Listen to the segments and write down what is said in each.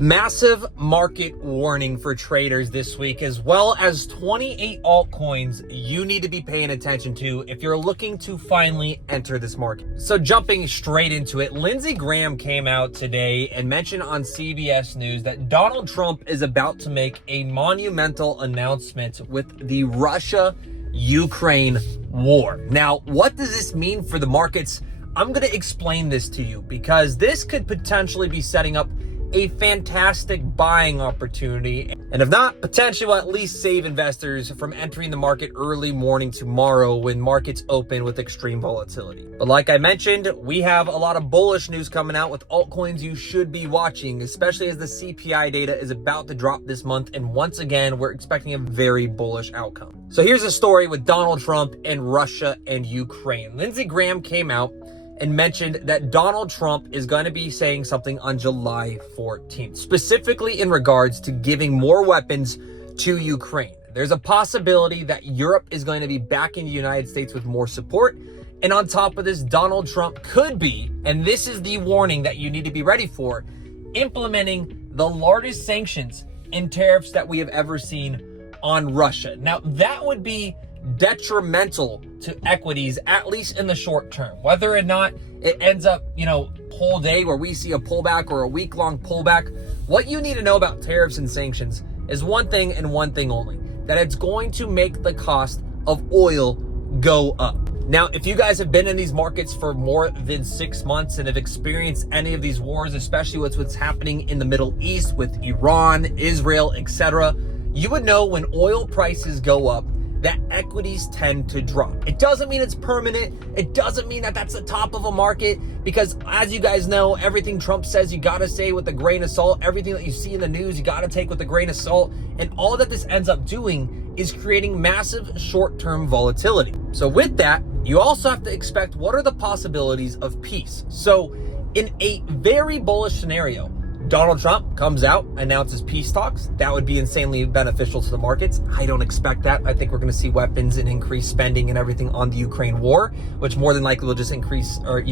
Massive market warning for traders this week, as well as 28 altcoins you need to be paying attention to if you're looking to finally enter this market. So jumping straight into it, Lindsey Graham came out today and mentioned on CBS News that Donald Trump is about to make a monumental announcement with the Russia-Ukraine war. Now, what does this mean for the markets? I'm going to explain this to you because this could potentially be setting up a fantastic buying opportunity, and if not, potentially will at least save investors from entering the market early morning tomorrow when markets open with extreme volatility. But like I mentioned, we have a lot of bullish news coming out with altcoins you should be watching, especially as the CPI data is about to drop this month, and once again, we're expecting a very bullish outcome. So here's a story with Donald Trump and Russia and Ukraine. Lindsey Graham came out and mentioned that Donald Trump is going to be saying something on July 14th, specifically in regards to giving more weapons to Ukraine. There's a possibility that Europe is going to be backing the United States with more support. And on top of this, Donald Trump could be, and this is the warning that you need to be ready for, implementing the largest sanctions and tariffs that we have ever seen on Russia. Now, that would be detrimental to equities, at least in the short term. Whether or not it ends up, whole day where we see a pullback or a week-long pullback, what you need to know about tariffs and sanctions is one thing and one thing only, that it's going to make the cost of oil go up. Now, if you guys have been in these markets for more than 6 months and have experienced any of these wars, especially with what's happening in the Middle East with Iran, Israel, etc., you would know when oil prices go up, that equities tend to drop. It doesn't mean it's permanent. It doesn't mean that that's the top of a market, because as you guys know, everything Trump says, you gotta say with a grain of salt. Everything that you see in the news, you gotta take with a grain of salt. And all that this ends up doing is creating massive short-term volatility. So with that, you also have to expect what are the possibilities of peace. So in a very bullish scenario, Donald Trump comes out, announces peace talks. That would be insanely beneficial to the markets. I don't expect that. I think we're going to see weapons and increased spending and everything on the Ukraine war, which more than likely will just increase or,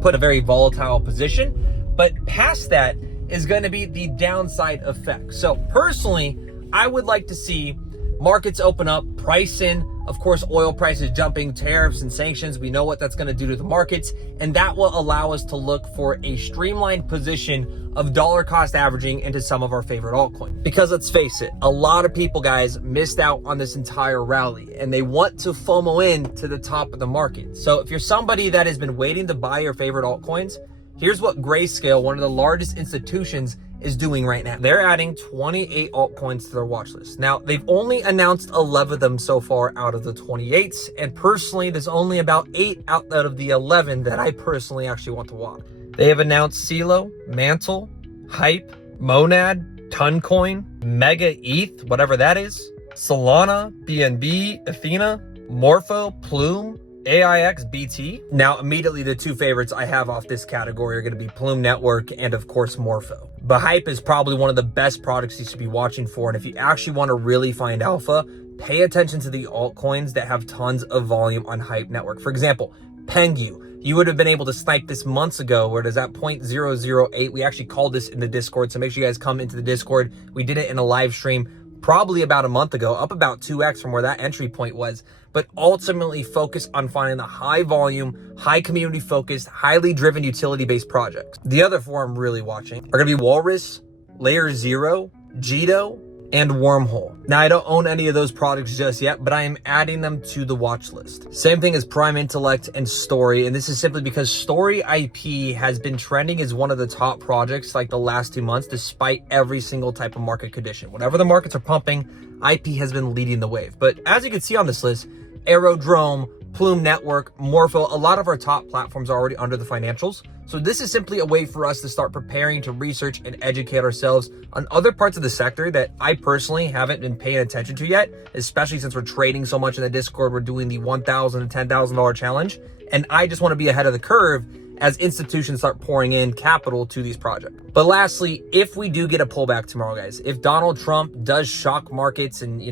put a very volatile position. But past that is going to be the downside effect. So personally, I would like to see markets open up, price in, of course, oil prices jumping, tariffs and sanctions. We know what that's going to do to the markets, and that will allow us to look for a streamlined position of dollar cost averaging into some of our favorite altcoins. Because let's face it, a lot of people, guys, missed out on this entire rally, and they want to FOMO in to the top of the market. So if you're somebody that has been waiting to buy your favorite altcoins, here's what Grayscale, one of the largest institutions, is doing right now. They're adding 28 altcoins to their watch list. Now, they've only announced 11 of them so far out of the 28s, and personally, there's only about 8 out of the 11 that I personally actually want to watch. They have announced CeeLo, Mantle, Hype, Monad, Toncoin, Mega ETH, whatever that is, Solana, BNB, Athena, Morpho, Plume, AIX, BT. Now, immediately the two favorites I have off this category are going to be Plume Network and, of course, Morpho. But Hype is probably one of the best products you should be watching for. And if you actually want to really find alpha, pay attention to the altcoins that have tons of volume on Hype Network. For example, Pengu. You would have been able to snipe this months ago, where it is at 0.008. We actually called this in the Discord, so make sure you guys come into the Discord. We did it in a live stream probably about a month ago, up about 2x from where that entry point was. But ultimately focus on finding the high volume, high community focused, highly driven utility-based projects. The other four I'm really watching are going to be Walrus, Layer Zero, Jito, and Wormhole. Now, I don't own any of those products just yet, but I am adding them to the watch list. Same thing as Prime Intellect and Story, and this is simply because Story IP has been trending as one of the top projects like the last 2 months, despite every single type of market condition. Whatever the markets are pumping, IP has been leading the wave. But as you can see on this list, Aerodrome, Plume Network, Morpho, a lot of our top platforms are already under the financials. So this is simply a way for us to start preparing to research and educate ourselves on other parts of the sector that I personally haven't been paying attention to yet, especially since we're trading so much in the Discord. We're doing the $1,000 to $10,000 challenge. And I just want to be ahead of the curve as institutions start pouring in capital to these projects. But lastly, if we do get a pullback tomorrow, guys, if Donald Trump does shock markets and,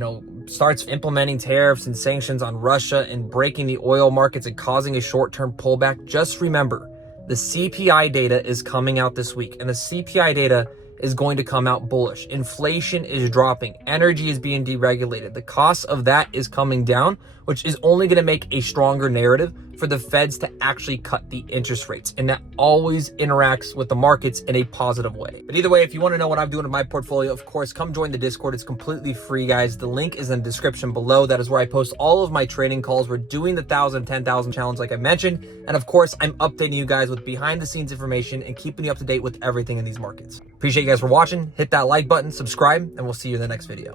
starts implementing tariffs and sanctions on Russia and breaking the oil markets and causing a short-term pullback, just remember, the CPI data is coming out this week, and the CPI data is going to come out bullish. Inflation is dropping. Energy is being deregulated. The cost of that is coming down, which is only going to make a stronger narrative for the feds to actually cut the interest rates. And that always interacts with the markets in a positive way. But either way, if you want to know what I'm doing in my portfolio, of course, come join the Discord. It's completely free, guys. The link is in the description below. That is where I post all of my trading calls. We're doing the 1,000, 10,000 challenge like I mentioned. And of course, I'm updating you guys with behind the scenes information and keeping you up to date with everything in these markets. Appreciate you guys for watching. Hit that like button, subscribe, and we'll see you in the next video.